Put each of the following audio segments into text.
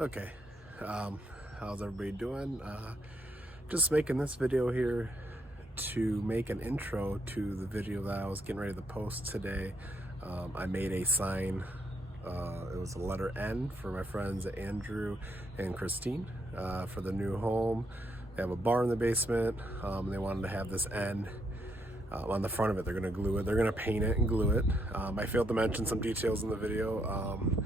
Okay, how's everybody doing? Just making this video here to make an intro to the video that I was getting ready to post today. I made a sign. It was a letter N for my friends Andrew and Kristine for the new home. They have a bar in the basement. They wanted to have this N on the front of it. They're gonna glue it. They're gonna paint it and glue it. I failed to mention some details in the video.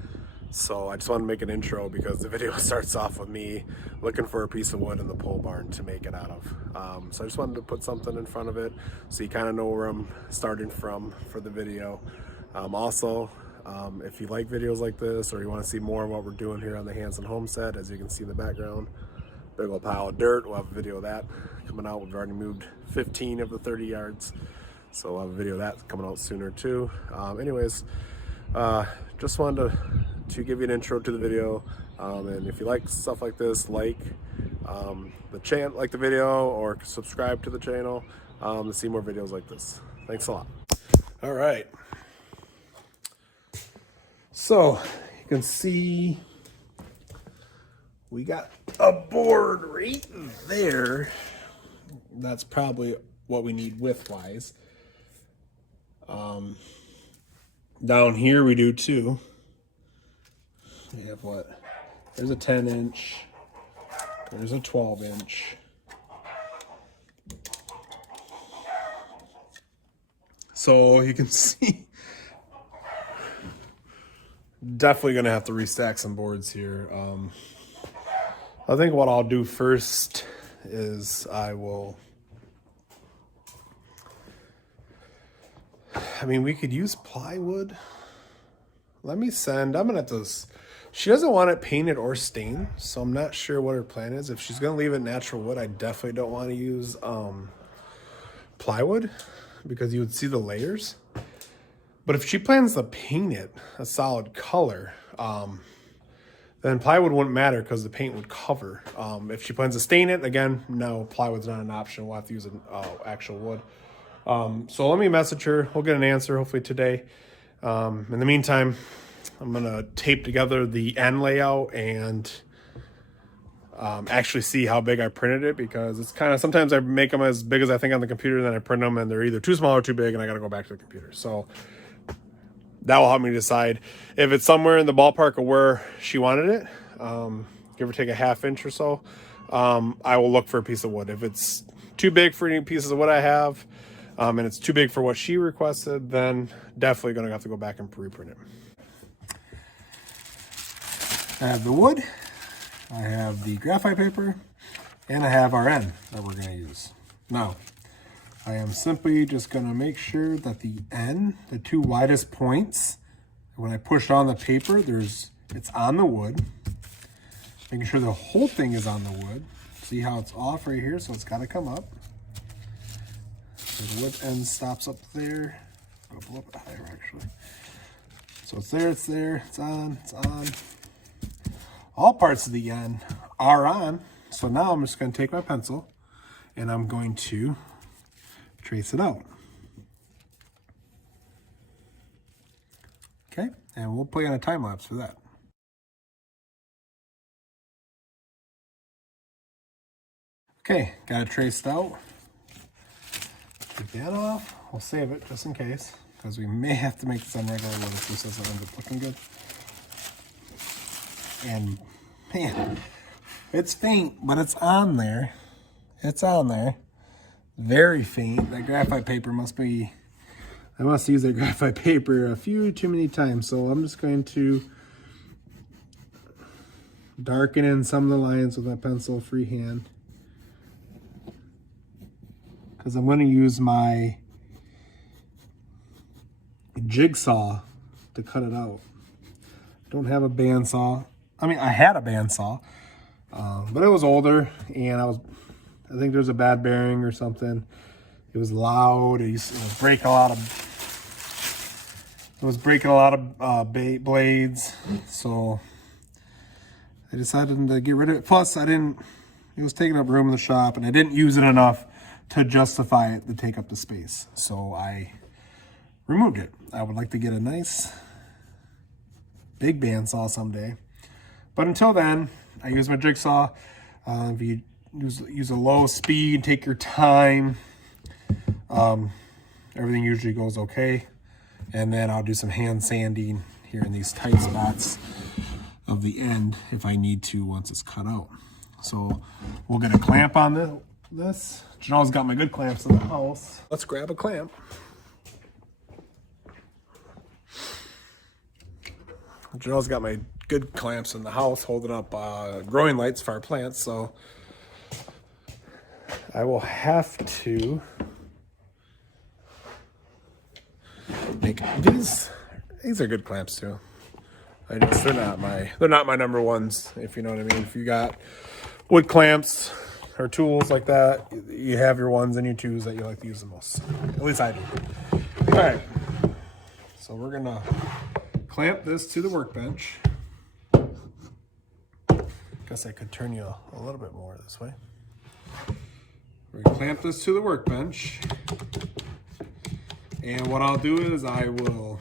So I just wanted to make an intro because the video starts off with me looking for a piece of wood in the pole barn to make it out of. So I just wanted to put something in front of it so you kind of know where I'm starting from for the video. Also, if you like videos like this or you want to see more of what we're doing here on the Hanson homestead, as you can see in the background, big old pile of dirt. We'll have a video of that coming out. We've already moved 15 of the 30 yards. So we'll have a video of that coming out sooner too. Anyways, just wanted to give you an intro to the video, and if you like stuff like this, like the video, or subscribe to the channel to see more videos like this. Thanks a lot. All right, so you can see we got a board right there. That's probably what we need width wise. Down here we do too. We have what? There's a 10-inch. There's a 12-inch. So you can see, definitely gonna have to restack some boards here. I think what I'll do first is we could use plywood. I'm gonna have to, she doesn't want it painted or stained, so I'm not sure what her plan is. If she's gonna leave it natural wood, I definitely don't want to use plywood because you would see the layers. But if she plans to paint it a solid color, then plywood wouldn't matter because the paint would cover. If she plans to stain it, again, no, plywood's not an option. We'll have to use an actual wood. So let me message her. We'll get an answer hopefully today. In the meantime, I'm gonna tape together the end layout and actually see how big I printed it, because it's kind of, sometimes I make them as big as I think on the computer, then I print them and they're either too small or too big and I gotta go back to the computer. So that will help me decide if it's somewhere in the ballpark of where she wanted it, give or take a 1/2 inch or so. I will look for a piece of wood. If it's too big for any pieces of wood I have, and it's too big for what she requested, then definitely gonna have to go back and reprint it. I have the wood, I have the graphite paper, and I have our N that we're gonna use. Now, I am simply just gonna make sure that the N, the two widest points, when I push on the paper, it's on the wood. Making sure the whole thing is on the wood. See how it's off right here, so it's gotta come up. So the wood end stops up there. I'll go a little bit higher actually. So it's there, it's on, it's on. All parts of the N are on. So now I'm just gonna take my pencil and I'm going to trace it out. Okay, and we'll play on a time lapse for that. Okay, got it traced out. Take that off. We'll save it just in case, because we may have to make this on regular wood if this doesn't end up looking good. And man, it's faint, but it's on there. It's on there. Very faint. That graphite paper must be, I must use that graphite paper a few too many times. So I'm just going to darken in some of the lines with my pencil freehand, because I'm going to use my jigsaw to cut it out. Don't have a bandsaw. I mean, I had a bandsaw, but it was older, and I think there's a bad bearing or something. It was loud. It was breaking a lot of blades. So I decided to get rid of it. Plus, it was taking up room in the shop, and I didn't use it enough to justify it to take up the space. So I removed it. I would like to get a nice big bandsaw someday. But until then, I use my jigsaw. If you use a low speed, take your time, everything usually goes okay. And then I'll do some hand sanding here in these tight spots of the end if I need to once it's cut out. So we'll get a clamp on this. Janelle's got my good clamps in the house. Let's grab a clamp. Janelle's got my good clamps in the house holding up growing lights for our plants, so I will have to make these. These are good clamps too. They're not my number ones, if you know what I mean. If you got wood clamps or tools like that, you have your ones and your twos that you like to use the most. At least I do. All right, so we're gonna clamp this to the workbench. Guess I could turn you a little bit more this way. We're gonna clamp this to the workbench. And what I'll do is I will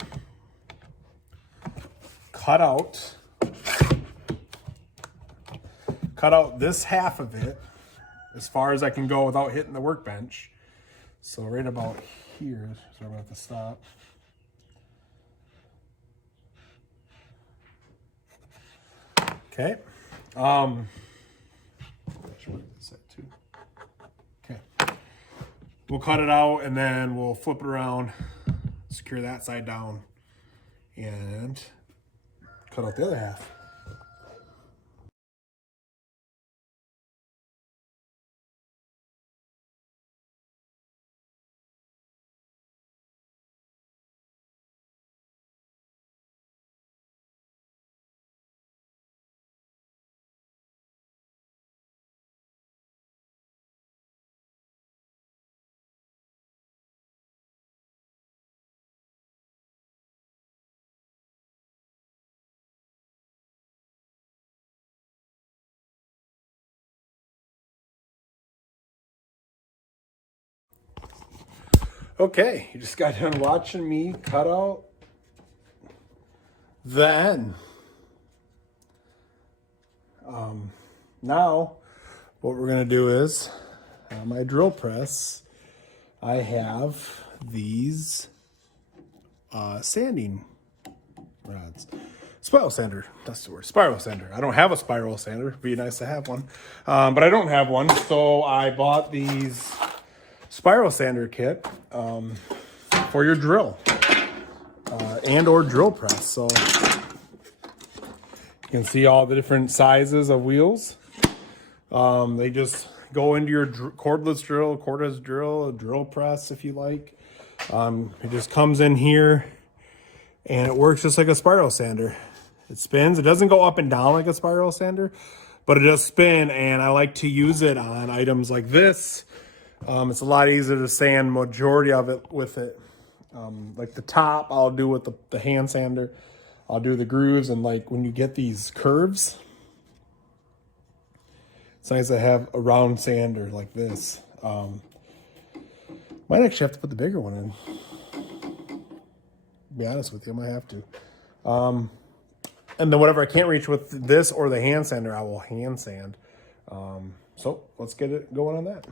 cut out this half of it as far as I can go without hitting the workbench. So right about here, so I'm gonna have to stop. Okay. Okay. We'll cut it out and then we'll flip it around, secure that side down, and cut out the other half. Okay, you just got done watching me cut out the end. Now, what we're gonna do is, on my drill press, I have these sanding rods. Spiral sander, that's the word, spiral sander. I don't have a spiral sander, it'd be nice to have one, but I don't have one, so I bought these spiral sander kit for your drill and or drill press. So you can see all the different sizes of wheels. They just go into your cordless drill, a drill press if you like. It just comes in here and it works just like a spiral sander. It spins. It doesn't go up and down like a spiral sander, but it does spin, and I like to use it on items like this. It's a lot easier to sand majority of it with it. Like the top, I'll do with the hand sander. I'll do the grooves, and like when you get these curves, it's nice to have a round sander like this. Might actually have to put the bigger one in. To be honest with you, I might have to. And then whatever I can't reach with this or the hand sander, I will hand sand. So let's get it going on that.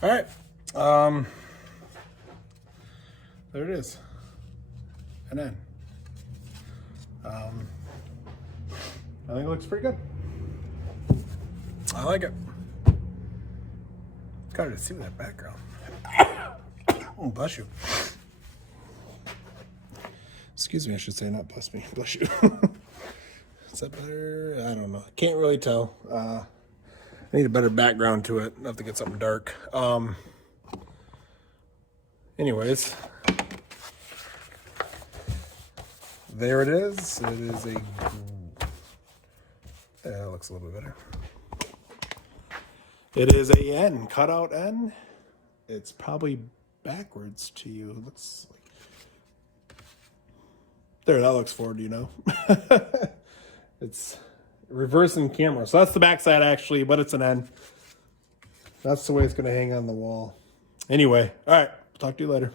All right, there it is, and then I think it looks pretty good. I like it. It's hard to see that background. Oh, bless you. Excuse me, I should say, not bless me. Bless you. Is that better? I don't know. Can't really tell. I need a better background to it. I have to get something dark. Anyways, there it is. It is a, that looks a little bit better. It is a N, cutout N. It's probably backwards to you. It looks like, there, that looks forward, you know. It's reversing camera. So that's the back side actually, but it's an N. That's the way it's going to hang on the wall. Anyway, all right, talk to you later.